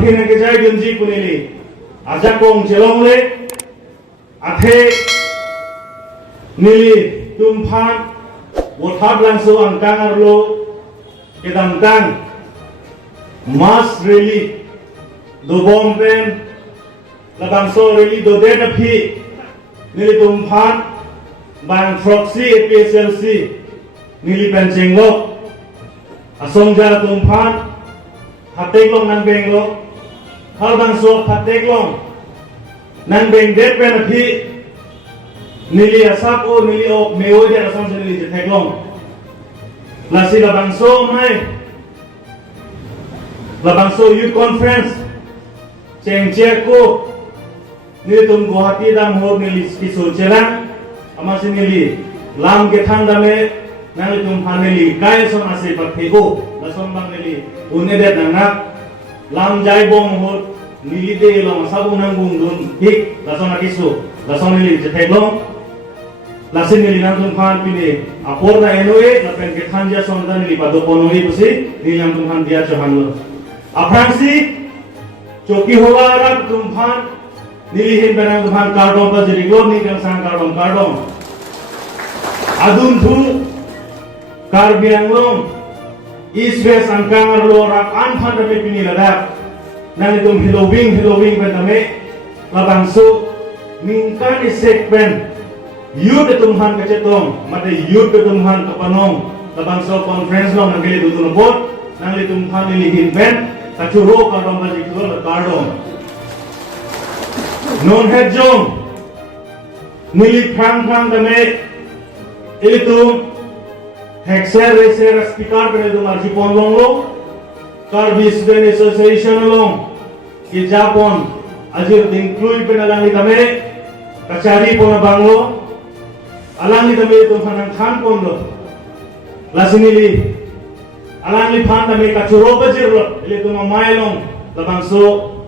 Aphe na ke jai dunji kunili ajakong jelong le athe nili tumphan wothab langso angkang arlo kedamtang mass rally do bomben labangso rally do den phi nili tumphan bang proxy APSLC nili penjenglo asongja tumphan hateklong nang benglo halbangso hateklong nang beng det pen phi nili asap o nili ok meo dia asam nili jetheklong lasi labangso mai labangso youth conference chengche ko nili tum Guwahati dam hor nili kisul chelang amasin nili lam ke thanda me nali tum phaneli kai son ase pathego lason bang nili une de nangak lam jai bong hor nili de long sabu nang bung dun hik lason akisu lason nili jetheklong lasin nili nang tum phan pini apor na enoe la pen ke thanja son da nili pado ponoi busi nili nang tum phan dia chahanlo aprangsi choki howa rak tum phan nili hin benang tum phan kardom pa jiri glor ni kang sang kardom adun thu karbianglong east west angkang arlo rak an phan da me pini ladak nang tum hilowing pen tame labangsu mingkan isek pen youth tumhan kacetong mate youth tumhan kapanong labangso conference long nang gele dudun bot nang li tumhan li hin pen kachuro kardom ba jiklo kardom non hedjong nili prang dame itu hexer reser speaker pen du marji ponlong lo Karbi Student Association long ki Japon ajir include pen alang li tame kachari pona banglo alang ni tame tum phanang khan ponlo lasinili alang ni phan tame kachuro bajirlo ile tum mailong labangso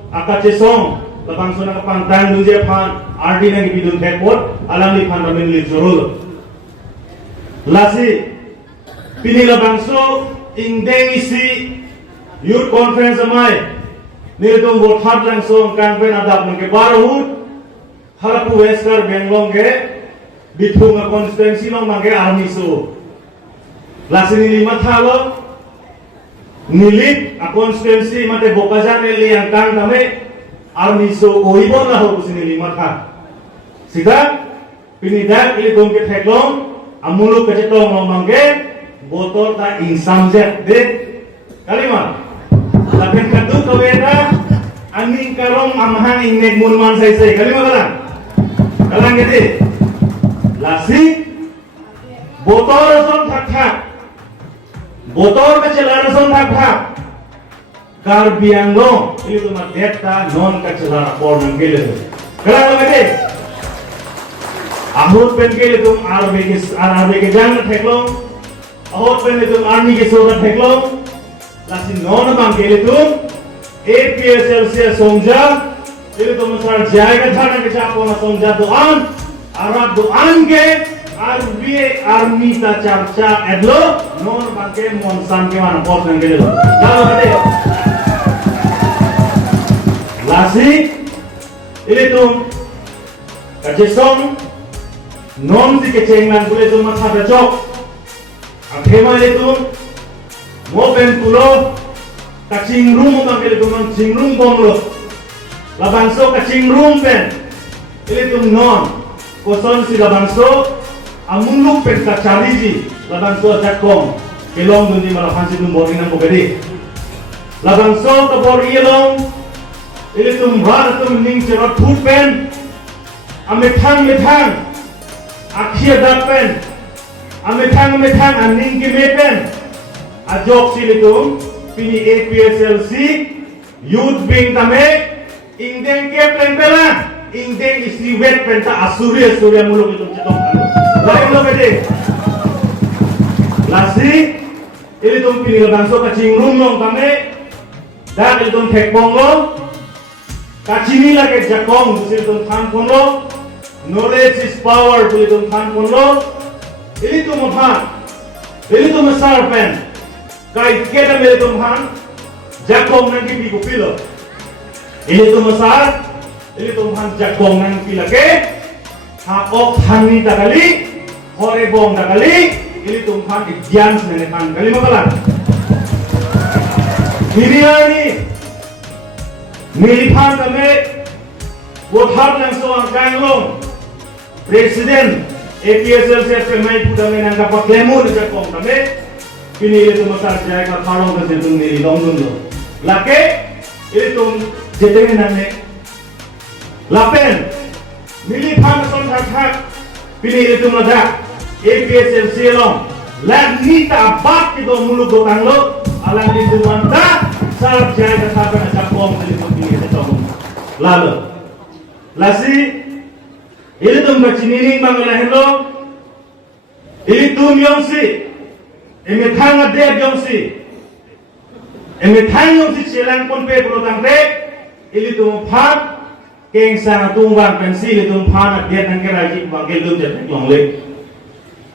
akache song labangso na pantang duje phan RD na bidun thepot alang ni phan tame li jorol lasi pini labangso ingdeng isi youth conference amai ni tum bothap langso kang pen adap nang ke barhut halapu western benglong ge Bithung a constituency long mangge army so lasini lima thalo nilit a constituency mate bokajan eli yang kang tame army so oibon la ho kusini lima tha sida pinidak ili dongke theklong amulu kacetong long mangge botol ta insamjet de kalima lapen kadu kaweda aning karong amhan ingnek munman sai kalima kalang gede lasi botol son thak botol ke celara son thak karbiango itu mah deta non ke celara por nang gele kalang gede ahut pen gele tum arbe ke jang theklong ahut pen tum army ke sora theklong lasi non bang gele tum APSLC somja itu tum sar jaga thana ke chapona somja doan Arab doan ke army ta charcha edlo non bangke monsan ke mana pos nang gele lalu kate lasi ile tum kajesong non di kecenglan kule tum matha bechok akhema ile tum mopen kulo kacing room bangke tum cing room bonglo labangso kacing room pen ile tum non koson si labangso amunuk pen kachariji labangso jakong kelong dundi malahan si tum boring nang kobedi labangso kabor ilong ili tum rar tum ning cerot food pen amethang akhia dapen amethang aning ki mepen ajok si tum pini APSLC youth bing tame ingdeng ke pen pela ingdeng isi wet penta asurya muluk itu cetong lain lo pede lasi ini tum pilih bangso kacing room long kame dan itu tum thekbong lo kacini lagi jakong busi tum than pon lo knowledge is power busi tum than pon lo ini tum motha ini tum sarpen kai keda me tum han jakong nanti di kupilo Ini tu masar, ini tu hanjak bong nang pilake, hakok hani takali, hore bong takali, ini tu han ijian senekan kali makalan. Ini ni, militan kami, buat langsung angkat long, Presiden APSL saya pemain pun kami nangkap paklemur je kong kami, ini itu masar jaya karong kasi tu ni long dulu. Laki, itu jadinya nane, lapen, militan son hak, ini itu mada APSL selong, lagi nita abad kita mulu gotang lo. Alam itu mantap, sarap jaya kesahkan aja kong dari putih itu cakap. Lalu, lasi, ini tu macam ini bangladesh lo, ini tu miongsi, ini thang ada miongsi, ini thang miongsi celang pun pe perutang pe, ini tu phan, kengsang tunggang pensi, ini tu phan ada nangke raji bangkel tu jadi longlek,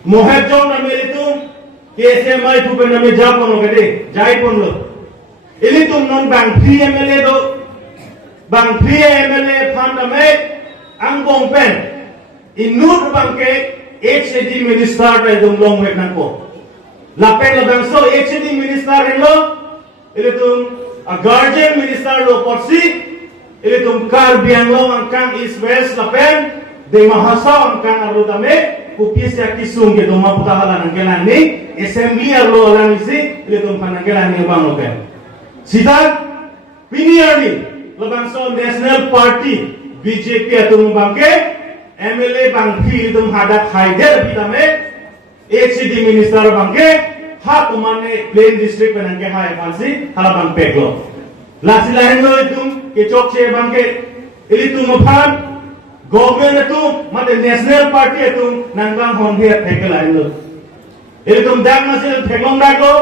mohon jom nama itu. KSMI tu pun nama jawab pun lokade, jai pun lo. Ini tu non bang free MLA do, bang free MLA fund nama angkong pen, inut bang ke HAD minister dah tu long wek nangko. Lapen lo bang so HAD minister lo, ini tu guardian minister lo porsi, ini tu kar biang lo angkang East West lapen, de mahasa angkang arutame. Kupis ya kisung ke doma putahalan angkelan ni assembly arlo alang isi ile tum panangkelan ni bang loken sidan piniarni lebang so national party BJP atum bangke MLA bang phi tum hadat haider bitame HCD minister bangke ha kumane plain district panangke hai pansi hala bang peklo lasi lain lo itum ke chokche bangke ile tum phan government itu, mata national party itu, nanggang honbiat tekel ayo. Ini tuh dak masih tekelong dago,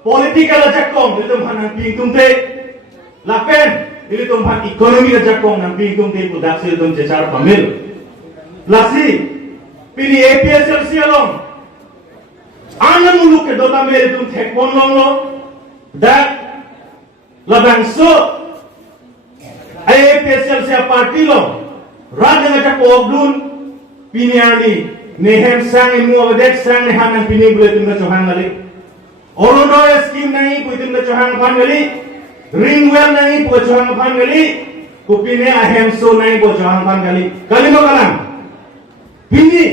political aja kong, ini tuh nang pingtung te, lapen, ini tuh ekonomi aja kong nang pingtung te, budak sih tuh cecar pamil. Lasi, pilih APSL sialong, angan muluk ke dota meri tuh tekpon long lo, dak, labang so, APSL siapa party lo. Raja ngajak pogdun piniani nehem sang imu abadek sang nehan yang pini boleh tinggal cohang kali. Orono scheme nahi boleh tinggal cohang pan kali. Ringwell nahi boleh cohang pan kali. Kupine ahem so nahi boleh cohang pan kali. Kali mau kalang. Pini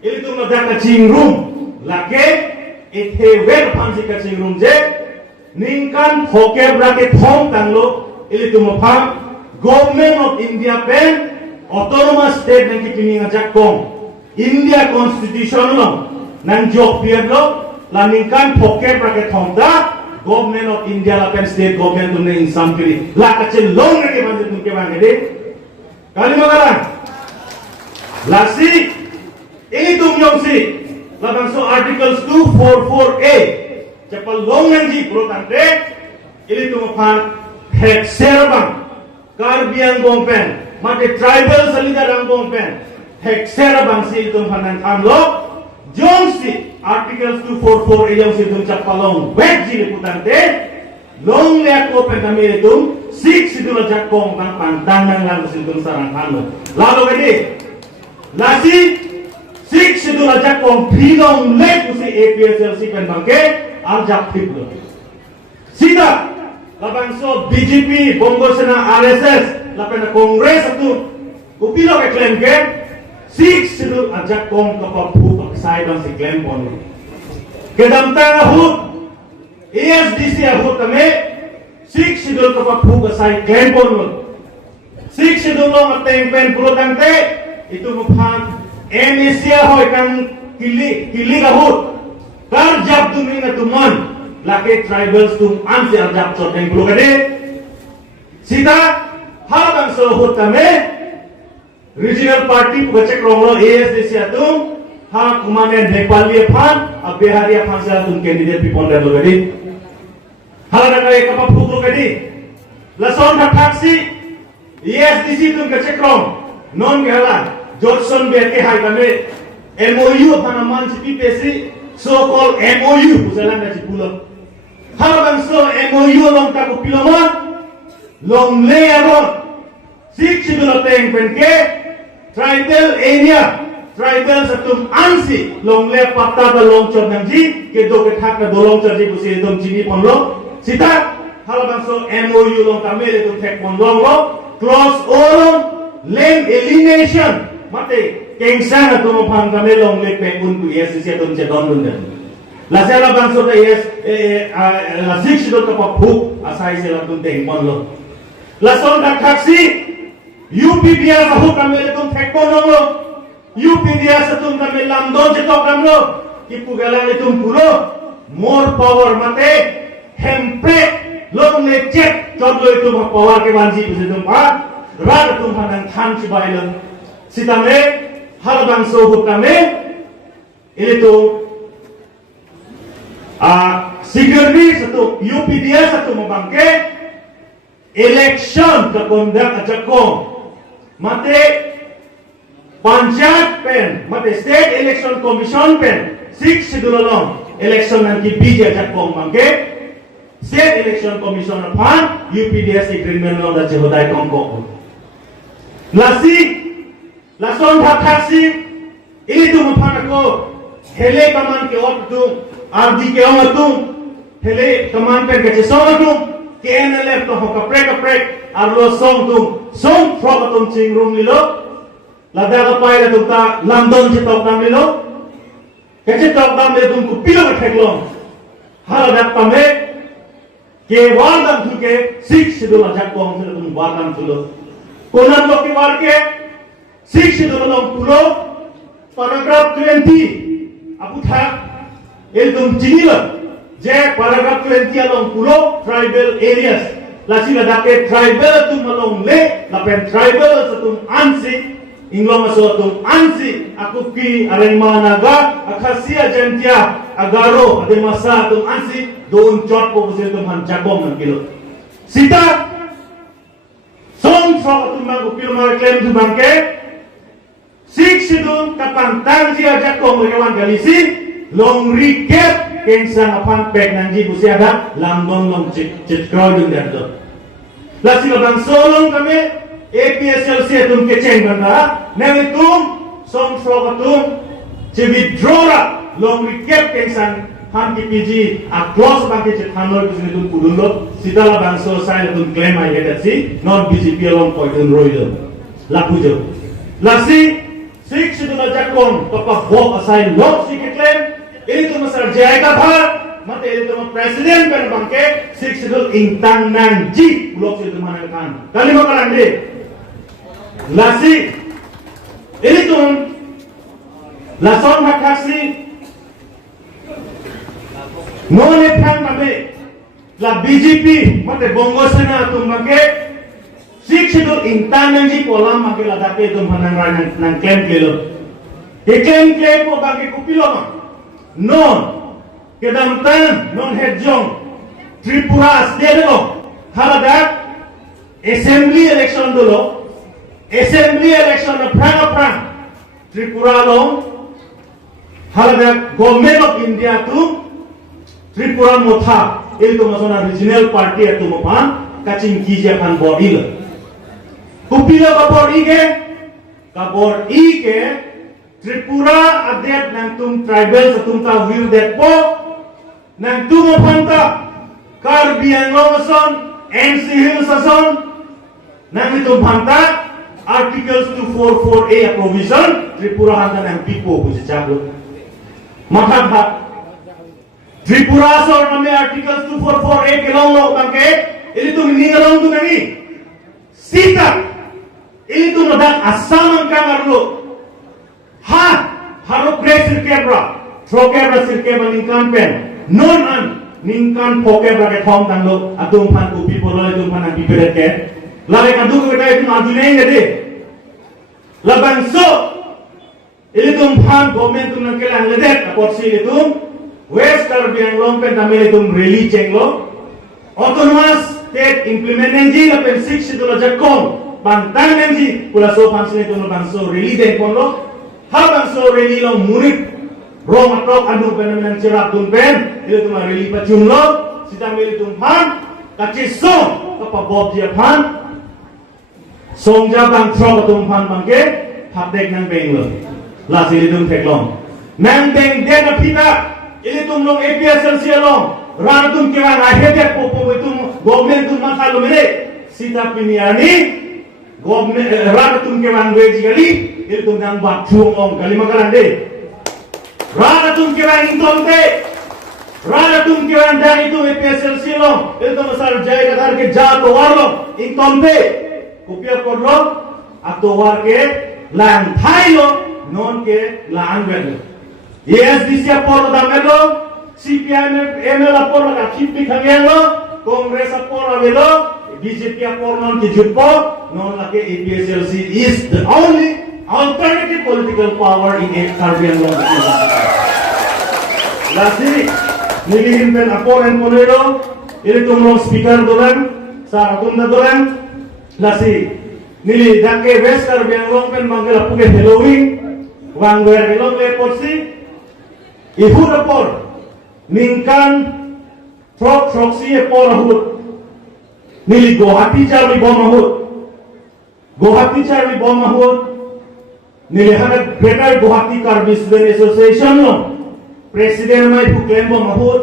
itu ngajak kacing room. Lake ithe wer pansi kacing room je. Ningkan hoker bracket home tanglo. Itu mafam Government of India pen autonomous state nang kipini ngajak kong India constitution lo nang jok pier lo laningkan poker bracket thongda government of India la pen state government tunne insam kiri la kache long ke manje tunke bangede kali magaran lasi ini tum yongsi la bangso articles 244A chapal long nang ji protante ini tum phan hek serbang karbiang gongpen mate tribal salida rangkong pen heksera bangsi itu panan amlo jongsi articles 244 yang situng capalong wajib putante long liat ko pen kami itu six itu lajak kong tang pantang nang lang situng sarang amlo lalu kadi nasi six itu lajak kong pidong lek usi APSL si pen bangke arjak tiplo sida labangso BJP Bongo Sena RSS lapen kongres itu kupilo ke klaim ke six itu ajak kong kapal pu sai bang si klaim pon kedam tang hu ASDC hu tame six itu kapal pu sai klaim pon six itu lo mateng pen puro tangte itu muphan Asia hoy kan kili ka hu kar jab tumring na tuman lake tribals tum ansi ajak choteng puro kade sita Habang sohut kami regional party bacak ronglo ASDC atum ha kumanen Nepali pan Bihari pan sa atum candidate pipon dan lo gadi hala kaya kapap pukul gadi lason taksi ASDC tum bacak rong non gala Johnson BK hai kami MOU panaman CPPC so called MOU usalan gaji pulau habang so MOU long taku piloma long layer sik sidul teng pen ke tribal area tribal satum ansi long le patta da long chor nang ji ke do ke thak da dolong chor ji busi dom chini ponlo sita halabang so MOU long tamele tum thek pon long lo close all land alienation mate kengsana tum phang tamele long le pe un ku yes sia tum che don dun den la sela bang so da yes la sik sidul ka pa phuk asai sela tum teng pon lo la son da taxi UPDR sa hu tamele tum thek pon lo UPDR sa tum tamele lam don che tok ram lo kipu galang le tum puro more power mate hempe long le cek jod lo tum power ke banji buse tum pa ra tum hanang than chi bai lo sitame hal bang so hu tame ile to security sa tum UPDR sa tum bangke election ka conduct ajakong mate Panchayat pen, mate State Election Commission pen, 6 schedule long election nanti BJ jakong mangke State Election Commission upon UPDS agreement long da jehodai kongkong. Lasi, lason taksi ini tu mupana ko hele kaman ke ot tu, RD ke ot tu, hele kaman pen ke song tu, KNLF to hoka prek arlo song frog tum ching room lilo. Lada ka pai la tumta lamdon che tok dam lilo ke che tok dam le tum ku pilo ka theklong hala dak pame ke war dam thu ke sik sidul ajak kong se tum war dam thulo konan lo ki war ke sik sidul long pulo paragraph 20 apu tha el tum jinila je paragraph 20 along pulo tribal areas la sila dak ke tribal tum along le la pen tribal tum ansi Inglong asotum ansi aku ki arengmanaga akasia jentia agaro ade masa tum ansi don chot po buse tum han jakong nan kilo sita song so tum ma ku kilo ma claim tu bangke sik sidun kapan tanji jakong rewan galisi long recap kensang apan pek nanji buse ada lamdon long chit crowd dan do lasi bang solong kami APSLC tum keceng banda nang tum song so tum che withdraw long recap kensang han PG a close bangke che thanor bisne tum pudullo sitala bang so sai tum claim ai gedasi non BJP along poison roido lapujo lasi sik sidula jakon papa vote assign lot sik claim ini tum sar jayega bhar mate ini tum president ben bangke sik sidul intang nang ji ulok sidul manan kan kali makalan de Lasi, ini tuh lason hakaksi, none pang kami, la BJP, mate bongo sena tuh make, sik sidul intan yang ji kolam make la dapet tuh manang nang klaim kilo, klaim po bagi kupilo mah, non, kedam tan, non hedjong, Tripura state lo, haladak, assembly election dulu. Assembly election na prang Tripura long halaga government of India tu Tripura motha itu masona regional party itu mopan kacing kija kan body lo kupila kabor ike Tripura adet nang tum tribal satum ta will that po nang tum mopanta Karbi Anglong son NC Hills son nang itu banta Articles 244A provision Tripura hantan ang pipo ko sa chablo makabha Tripura sor name Articles 244A kelong lo bangke ini tu ningalong tu nani sita ini tu nadak asam ang kamarlo ha haro press kebra trokebra sirkebra ningkan pen non an ningkan pokebra ke thong tanglo atung pan ku pipo lo atung pan ang piperet ke Lari kandu ko kita itu maju nih jadi, laban so, ini tumpan government tu nak kelang ledet, porsi itu, West Karbi Anglong pen tamil itu rally cenglo, autonomous state implement nenji lapen six itu la jakong, bantang nenji, pula so pansin itu laban so rally deh konlo, habang so rally lo murid, rom atau anu pen cerap tumpen, itu tu rally pacumlo, si tamil tumpan kachi song kapabob dia pan song jabang tro katung pan bangke habdek nang benglo lasi lidung teklong nang beng dia na pita ili tumlong APSL sialong ranatum kewan ahedek popo itum government tum makalo mere sita piniani government ranatum kewan weji gali ili tum nang bathuong ong kali makalande ranatum kewan intonte ranatum kewan dan itu APSL sialong ili tum asal jaya kadar ke jato warlo intonte kupiah kodlo atau warke lang thailo non ke lang belo YSDC por damelo CPM ML por la chipi khangelo Congress por avelo BJP por non ke jutpo non la ke APSLC is the only alternative political power in a Caribbean long lasi nilihin pen apor en ponero ini tumrong speaker dolan sa atum na dolan lasi nili dake West Caribbean long pen manggala puke Halloween wangwer gelong le porsi ihud apor ningkan trok troksi apor ahud nili Guwahati charli bom ahud nili hana Greater Guwahati Caribbean Student Association lo presiden mai puklem bom ahud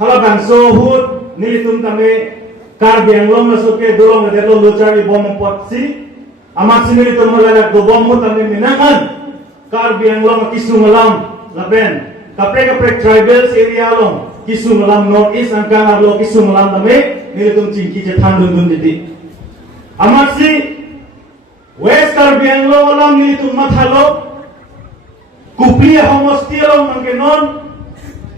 hala bangso ahud nili tum tame Caribbean long na soke durong na delo lo charli bom potsi amat sinili tum malala do bom mo tame minangan Caribbean long kisungalam laben kapre tribals area long kisungalam north east angkang arlo kisungalam tame nilitum cingki je thandun dun diti amat si West Caribbean long alam nilitum mathalo kupli homosti long mangke non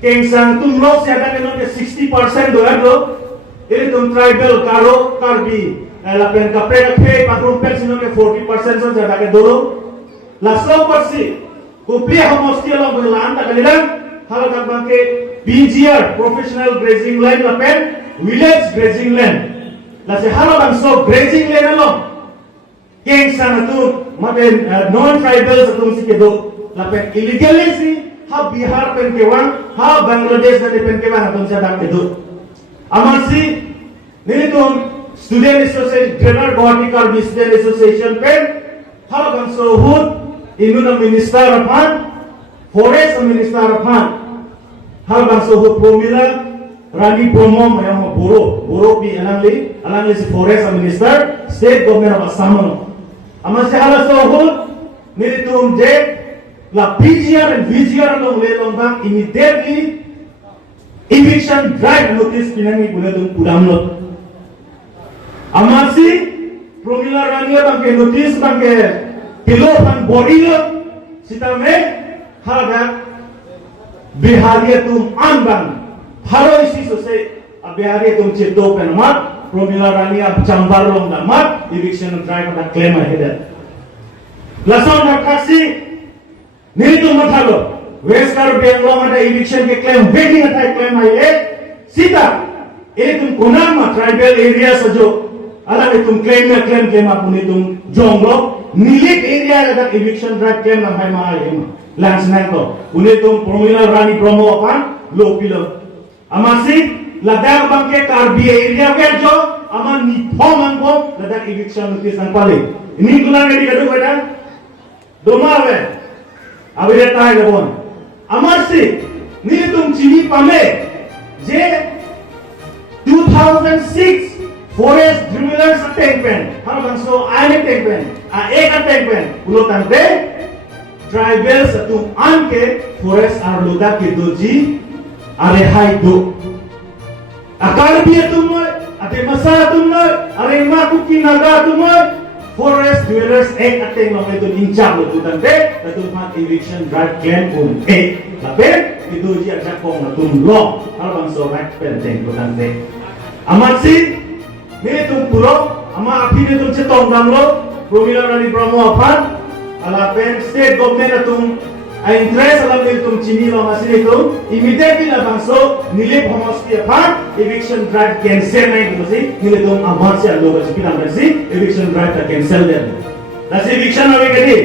kengsang tum lo siada ke non ke 60% do ado nilitum tribal karo karbi lapen kapre patrum pel sinon ke 40% so siada ke doro laso persi kuplia homosti long belan tak kalilang halakan bangke BGR professional grazing land lapen village grazing land lase halakan so grazing land along keng sana tu maten non tribal satung sikedo lapen illegally si ha Bihar pen kewan ha Bangladesh dan pen kewan atong sadang kedo aman si nilitum student association Greater Guwahati Caribbean Student Association pen halakan so hud Imun minister apan, forest minister apan, hal bangsa hut promila, rani promom yang boro pi alangli si forest minister, state government of Assam. Aman si hala so hut, nilitum je, la PGR and VGR long lelong bang immediately eviction drive notice pinangi buletum pudamlot. Aman si promila rani bang ke notice bang ke kilo pan body lo sita me halaga bihariya tum anbang haro isi sose bihariya tum chito pen mat promila rania chambar long da mat eviction drive da claim aheda lason na kasi nilitum mathalo West Caribbean long ada eviction ke claim waiting atai claim ahe sita tum konang ma tribal area sajo ala tum claim apuni tum jonglo Nilik area ada eviction drive claim nam hai mahal hema langsung to une tum promila rani promo apan lo pilo amasi ladak bangke karbi area kerjo aman ni phom angko ladak eviction notice ang pale ini kulang ini kadu kada doma ave avire tai lebon amasi ni tum chini pame je 2006 forest dwellers tank pen har bangso ane tank pen एक tank pen ulo tante tribal satu anke forest arloda ke doji are hai do akar biya tumoy ate masa tumoy are ma kuki naga tumoy forest dwellers ek ateng lo itu incap lo tante satu mat eviction drive claim pun tapi itu dia jakong na tumlo har bangso right pen tank lo tante amat si ini tum puro ama api ni tum cetong damlo promila rani promo apan ala pen state government atum interest alam ni tum chini lo masih itu immediately la bangso nilip homosti apan eviction drive cancel naik gitu sih nilip tum aman sih alo kasi pinang kasi eviction drive ta cancel dem nasi eviction awe kadi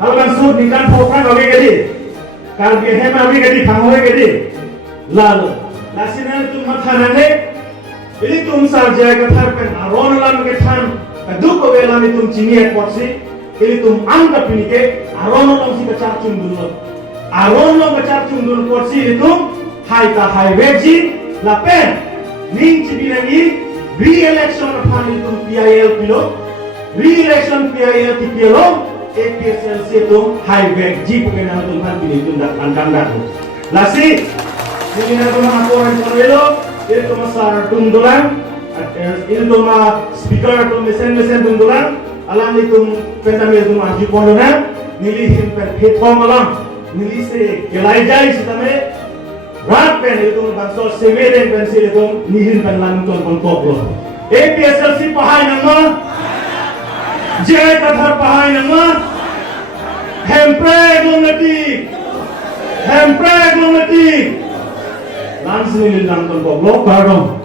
hal bangso nikan phofran awe kadi kal bihe ma awe kadi thang awe kadi lalo nasi na tum mathanane Ini tum sarjaya kathar pen aron lam ke than kaduk ko velam tum chiniat porsi ini tum angka pinike aron lam si kachar chung dulu aron lam kachar chung dulu porsi ini tum hai ta hai veji la pen ning chibirangi re-election aphan ini tum PIL pilo re-election PIL pilo APSL si tum hai veji pokena tum han pini tum dak angkang dak lasi ini na tum aku orang sonelo ini tuh masar tunggulan, ini tuh mas speaker tuh mesin tunggulan, alam itu pendamil tuh maju pondonan, nilihin pen headphone malam, nilise kelai jai sih tame, rat pen itu bansol semeden pensil itu nilihin pen lalu tuh pengkoplo. APSL si pahai nama, jai kathar pahai nama, hempre glomati. Langsung nilin langsung goblok, pardon.